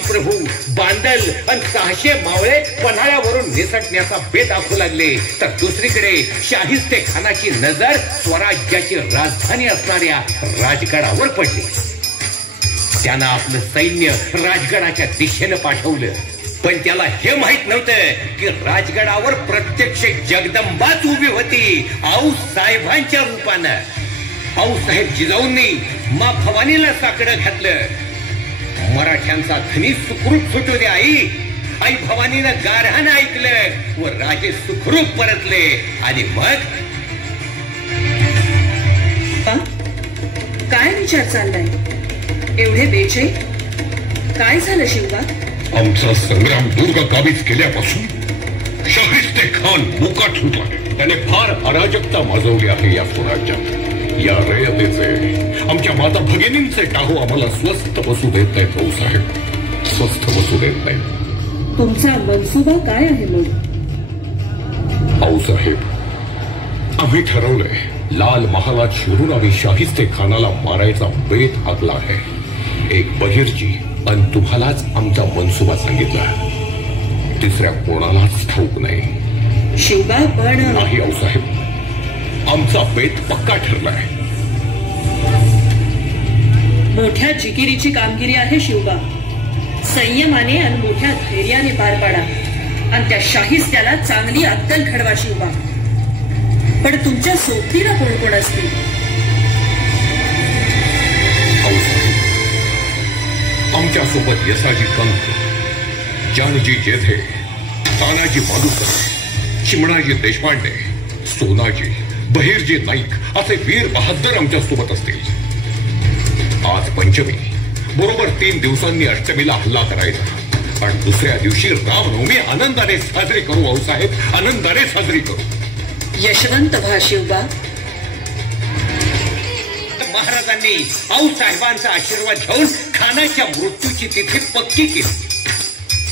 प्रभू बांदल आणि 600 मावळे पन्हाळ्यावरून निसटण्याचा बेत आखू लागले, तर दुसरीकडे शाहिस्ते खानाची नजर स्वराज्याची राजधानी असणाऱ्या राजगडावर पडली. त्यानं आपलं सैन्य राजगडाच्या दिशेनं पाठवलं, पण त्याला हे माहित नव्हतं की राजगडावर प्रत्यक्ष जगदंबाच उभी होती, आऊसाहेबांच्या रूपानं. आऊसाहेब जिजाऊंनी मा भवानीला साकडं घातलं. मराठ्यांचा धनी सुखरूप सुटू दे आई. आई भवानीनं गारहानं ऐकलं व राजे सुखरूप परतले. आणि मग काय विचार चाललाय? एवढे बेचैन काय झालं शिवबा? आमचा संग्राम दुर्ग काबीज केल्यापासून शाहिस्ते खान मुकाट सुटला. त्याने फार अराजकता माजवली आहे या स्वराज्यात. या रयतेचे, आमच्या माता भगिनींचे टाहू आम्हाला स्वस्थ बसू देत नाहीत. भाऊसाहेब स्वस्थ बसू देत नाहीत. तुमचा मनसुबा काय आहे मग? भाऊसाहेब, आम्ही ठरवलंय लाल महालात शिरून आम्ही शाहिस्ते खानाला मारायचा बेत आखला आहे. एक बहिर्जी आणि तुम्हालाच आमचा मनसुबा सांगितला, तिसऱ्या कोणालाच ठाऊक नाही. शिवबा पण नाही आऊसाहेब, आमचा बेत पक्का ठरलाय. मोठ्या जिकिरीची कामगिरी आहे शिवबा. संयमाने आणि मोठ्या धैर्याने पार पाडा आणि त्या शाहिस्त्याला चांगली अक्कल घडवा शिवबा. पण तुमच्या सोबतीला कोण कोण असतील? आमच्या सोबत यसाजी कंक, जानजी जेधे, तानाजी मालुकर, चिमणाजी देशपांडे, सोनाजी, बहिर्जी नाईक असे वीर बहादर आमच्या सोबत असतील. आज पंचमी, बरोबर 3 दिवसांनी अष्टमीला हल्ला करायचा आणि दुसऱ्या दिवशी रामनवमी आनंदाने साजरी करू. भाऊसाहेब, आनंदाने साजरी करू. यशवंत व्हा शिवबा. महाराजांनी आऊसाहेबांचा आशीर्वाद घेऊन खानाच्या मृत्यूची तिथी पक्की केली.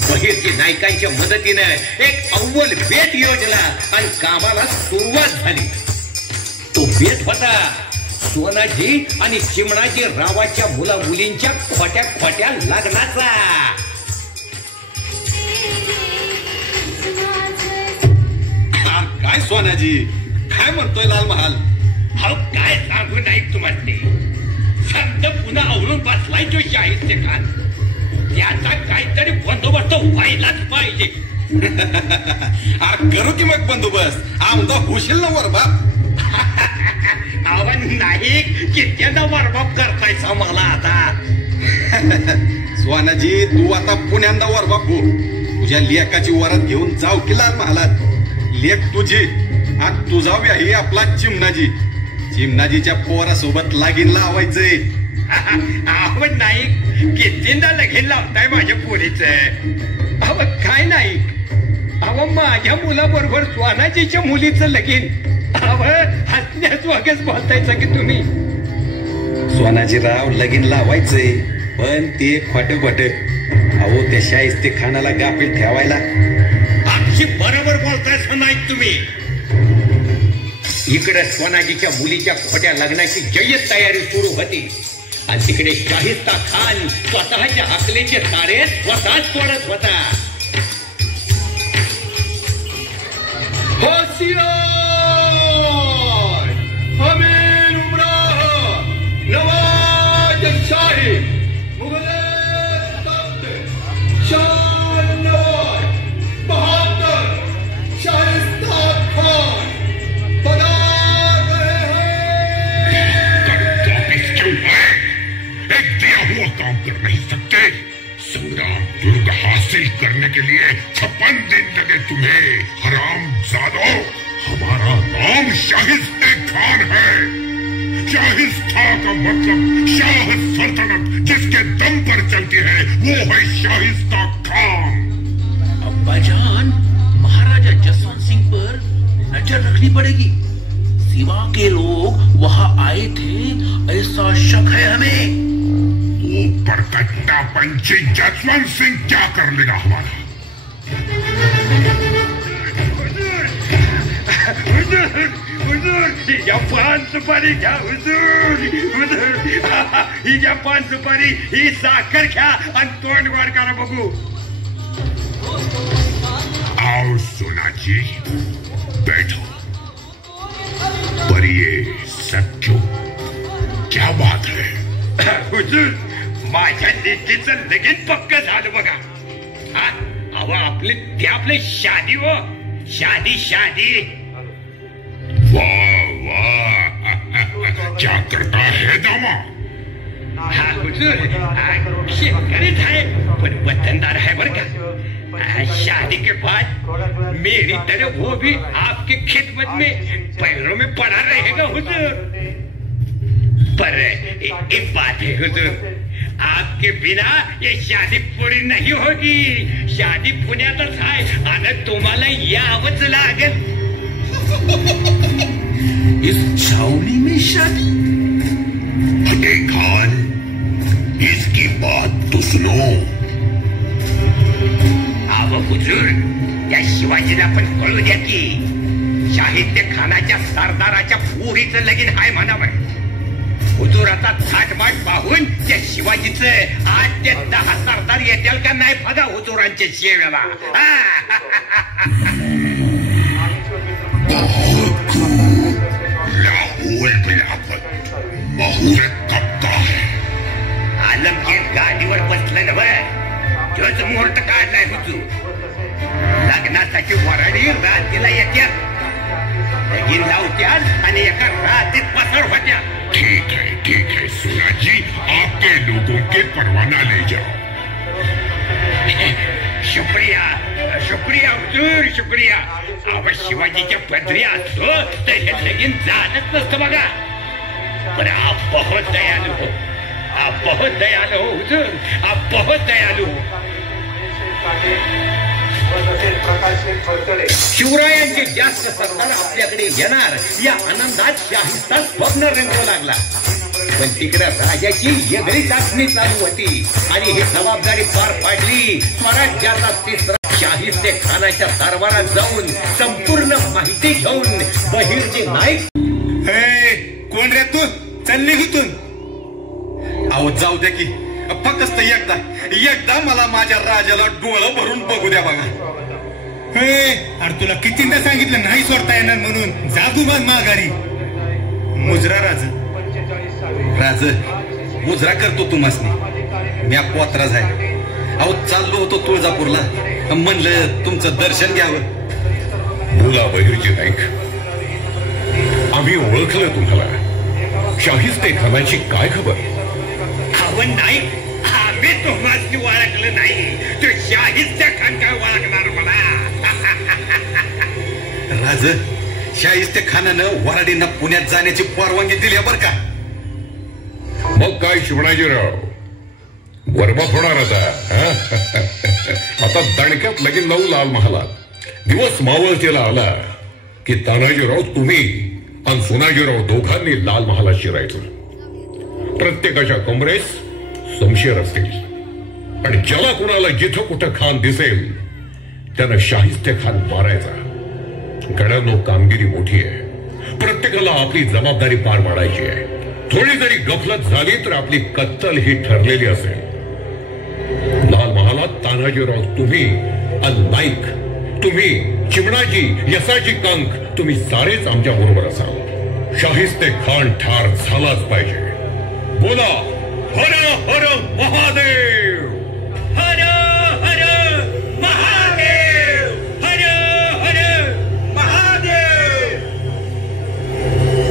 बहिर्जी नायकांच्या मदतीनं एक अव्वल बेत योजला आणि कामाला सुरुवात झाली. तो बेत होता सोनाजी आणि चिमणाजी रावाच्या मुला मुलींच्या खोट्या खोट्या लग्नाचा. काय सोनाजी, काय म्हणतोय लाल महाल? अहो काय सांगू नाही तुम्हाला. शब्द पुन्हा आवरून बसलाय तो शाहिस्ते खान. त्याचा काहीतरी बंदोबस्त व्हायलाच पाहिजे. करू की मग बंदोबस्त. आमचा होशील ना वरबा? आव्हान नाही कित्यांदा वरबाप करतायचा मला आता. सोनाजी, तू आता पुण्यांदा वरबाप हो. तुझ्या लेकाची वरात घेऊन जाऊ की लाल महालात. लेक तुझी आणि तुझा व्याही आपला चिमणाजी. चिमणाजीच्या पोरासोबत लागीन लावायचंय. आवड नाही कितींदा लगीन लावताय माझ्या पोरीच. अव काय नाही, अव माझ्या मुलाबरोबर स्वानाजीच्या मुलीचं लगीन. अव हसण्याच वागेच बोलतायचं की तुम्ही. सोनाजीराव, लगीन लावायचंय पण ते खोटे खोटे. अहो त्या शाहिस्ते खानाला गाफील ठेवायला. अगदी बरोबर बोलताय नाही तुम्ही. इकडे सोनाजीच्या मुलीच्या खोट्या लग्नाची जय्यत तयारी सुरू होती आणि तिकडे शाहिस्ता खान स्वतःच्या अकलेचे तारे स्वतःच तोडत होता. अमीर उमराह नवाज शाही मुगले शान नवाज बहादुर शाहिस्ता खान पधार रहे हैं. एक दिया हुआ काम कर नहीं सकते. संग्राम दुर्ग हासिल करने के लिए 56 दिन लगे तुम्हें. हरामजादो, हमारा नाम शाहिस्ते खान है. शाहिस्ता का मतलब शाह सल्तनत, जिसके दम पर चलती है वो है शाहिस्ता खान. अब्बाजान, महाराजा जसवंत सिंह पर नजर रखनी पड़ेगी. सिवा के लोग वहां आए थे ऐसा शक है हमें. वो परकट्टा पंची जसवंत सिंह क्या कर लेगा हमारा? हुजूर हिच्या पान सुपारी घ्या हुजूर हुजूर हिच्या पान सुपारी ही साखर घ्या आणि तोंड गोड करा बघू. आओ सोनाजी बैठो. परिये सच्चो क्या बात है? हुजूर माझ्या लेकीचं लगीन पक्क झालं बघा. अहो आपले शादी हो शादी शादी. वाह वाह क्या करता है दामा? हाँ हुजूर शेतकरीच आहे पण वतनदार है बर का. शादी के बाद मेरी तरह वो भी आपके खिदमत में पैरों में पड़ा रहेगा हुजूर. पर एक बात है हुजूर आपके बिना ये शादी पूरी नहीं होगी. शादी पुण्यातच आहे आणि तुम्हाला यावंच लागेल. इस छावनी में शादी? फटे खान इसकी बात तो सुनो. अहो हुजूर या शिवाजीला पण कळू द्या की शाहिद खानाच्या सरदाराच्या पोरीचं लगीन हाय म्हणावं. हुजूराचा थाटमाट पाहून त्या शिवाजीचं 8 ते 10 सरदार येतील का नाही बघा हुजूरांच्या शेवेला. आलमगीर गाडीवर बसलं ना तोच मुहूर्त काढलाय हुजूर. लग्नासाठी वराडी रात्रीला येत्यात लगीन लावत्यात आणि एका रात्रीत पसार होत्यात. ठीक है सोनाजी आपके लोगों के परवाना ले जाओ. शुक्रिया शुक्रिया हुजूर शुक्रिया. अहो शिवाजीच्या पदरी असतो तर हे लगीन झालंच नसतं बघा. पण आप बहुत दयालु हो. आप बहुत दयालु हो हुजूर. आप बहुत दयालु हो. शिवरायांचे जास्त सरदार आपल्याकडे येणार या आनंदात शाहिस्ता स्वप्न रंगू लागला. पण तिकडे राजाची वेगळी चाचणी चालू होती आणि ही जबाबदारी पार पाडली स्वराज्याचा तिसरा. शाहिस्ते खानाच्या दरबारात जाऊन संपूर्ण माहिती घेऊन बहिरजी नाईक. कोण रे तू? चालली इथून. अहो जाऊ द्या की फक्त एकदा मला माझ्या राजाला डोळं भरून बघू द्या बघा. अरे तुला कितींदा सांगितलं नाही सोडता येणार म्हणून. जादू बघ माघारी. मुजरा राज मुजरा करतो तुम्हासनी. म्या पोत्राच आहे. अहो चाललो होतो तुळजापूरला म्हणलं तुमचं दर्शन घ्यावं. बोला बहिरजी नाईक. आम्ही ओळखलं तुम्हाला. शाहिस्ते खानाची काय खबर? हवं नाही आम्ही तुम्हाला ओळखलं नाही. तो शाहिस्ते खान काय ओळखणार मला. राज शाहिस्ते खानानं वराडींना पुण्यात जाण्याची परवानगी दिली बर का. मग काय शिवणाजीराव वरबाप होणार आता दणक्यात लगीन लावू लाल महालात. दिवस मावळतीला आला की तानाजीराव तुम्ही आणि सोनाजीराव दोघांनी लाल महालात शिरायचं. प्रत्येकाच्या कमरेस समशेर असतील आणि ज्याला कुणाला जिथं कुठं खान दिसेल त्यानं शाहिस्ते खान मारायचा. गड्यांनो कामगिरी मोठी आहे. प्रत्येकाला आपली जबाबदारी पार पाडायची आहे. थोडी जरी गफलत झाली तर आपली कत्तल ही ठरलेली असेल. लाल महालात तानाजीराव तुम्ही आणि नाईक तुम्ही चिमणाजी यसाजी कंक तुम्ही सारेच आमच्या बरोबर असाल. शाहिस्ते खान ठार झालाच पाहिजे. बोला हर हर महादेव. हर हर महादेव. हर हर महादेव.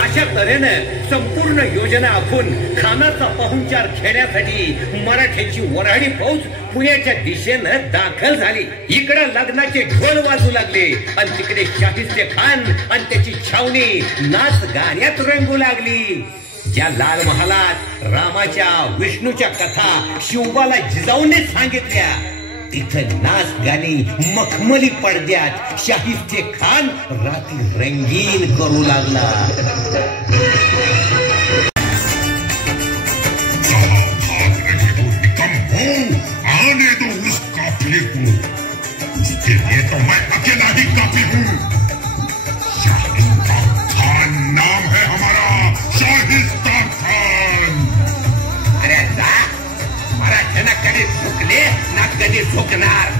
अशा तऱ्हेनं संपूर्ण योजना आखून खानाचा पाहुणचार खेळण्यासाठी मराठ्यांची वऱ्हाडी फौज पुण्याच्या दिशेनं दाखल झाली. इकडे लग्नाचे ढोल वाजू लागले आणि तिकडे शाहिस्ते खान आणि त्याची छावणी नाच गाण्यात रंगू लागली. ज्या लाल महालात रामाच्या विष्णूच्या कथा शिवबाला जिजाऊने सांगितल्या तिथं नाच गाणी मखमली पडद्यात शाहिस्ते खान रात्री रंगीन करू लागला. आने दो उस काफिले को. उसके लिए तो मैं अकेला ही काफी हूँ. शाहिद खान झुकणार.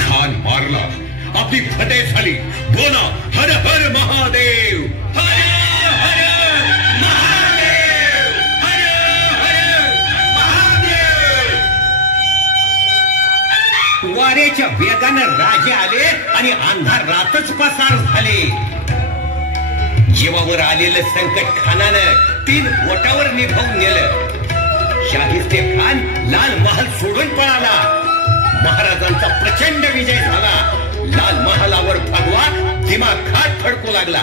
खान मारला, आपली फटे झाली. बोला हर हर महादेव, हर हर महादेव, हर हर महादेव. वाऱ्याच्या वेगानं राजे आले आणि अंधार रातच पसार झाले. जीवावर आलेलं संकट खानानं 3 बोटावर निभावून नेलं. शाहिस्ते खान लाल महाल सोडून पळाला. महाराजांचा प्रचंड विजय झाला. लाल महालावर भगवा दिमाखात फडकू लागला.